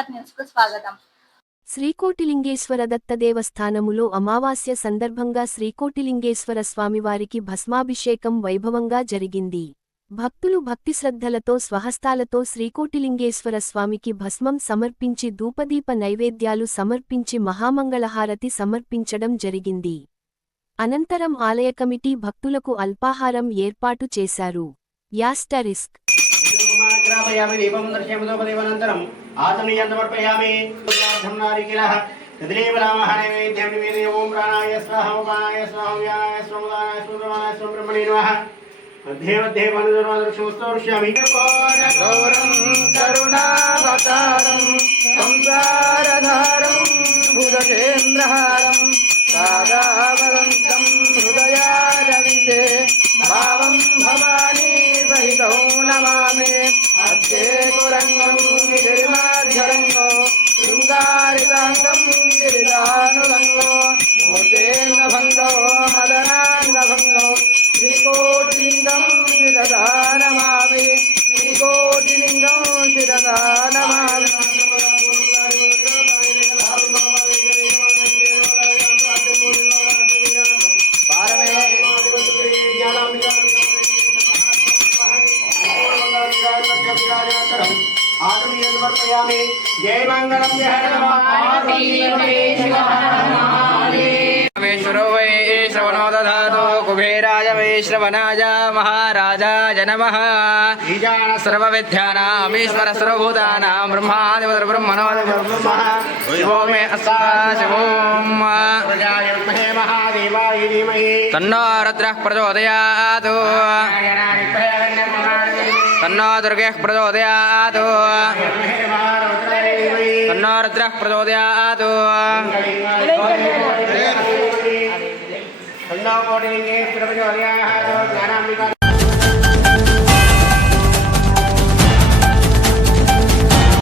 KR news కు స్వాగతం. శ్రీకోటిలింగేశ్వర దత్త దేవస్థానములో అమావాస్య సందర్భంగా శ్రీకోటిలింగేశ్వర స్వామివారికి భస్మాభిషేకం వైభవంగా జరిగింది. భక్తులు భక్తిశ్రద్ధలతో స్వహస్తాలతో శ్రీకోటిలింగేశ్వర స్వామికి భస్మం సమర్పించి ధూపదీప నైవేద్యాలు సమర్పించి మహామంగళహారతి సమర్పించడం జరిగింది. అనంతరం ఆలయ కమిటీ భక్తులకు అల్పాహారం ఏర్పాటు చేశారు. యాస్టరిస్క్ దీపం దర్శయముదోపదేవనంతరం ఆచమనీయం సమర్పయామి. నారికేలః తద్రీవలామహనైవేద్యం నివేదయ. ఓం ప్రాణాయ స్వాహ ఉపానాయ స్వాహ వ్యానాయ స్వముదానాయ స్వబ్రహ్మణాయ స్వబ్రహ్మణే నమః. మధ్యే మధ్యే వనుదర్శయామి. గౌరం కరుణావతారం సంసారధారం భుజగేంద్రహారం సాదావదంతం హృదయారవిందే భావం భవానీ సహితం నమామి. అద్దే కురంగం గిరిమాధ్యరంగో శృంగారితాంగం గిరిదానురంగో మూర్తేంగభంగో మదనాంగభంగో శ్రీకోటిలింగం శిరదా నమామి. శ్రీకోటిలింగం శిరదా నమామి. जय मंगलम रामेश्वरो वै श्रवणो दधातु कुबेराय वै श्रवणाय महाराजाय नमः. सर्वविद्यानामीश्वर सर्वभूतानां ब्रह्मादिब्रह्मणोऽधिब्रह्मः शिवो मे अस्ता शिवों महादेवाय धीमहि तन्नो रुद्रः प्रचोदयात्. तन्नो दुर्गः प्रचोदयात्. तन्नो रुद्रः प्रचोदयात्. तन्नो कोटिलिंगेश्वर प्रचोदयात्.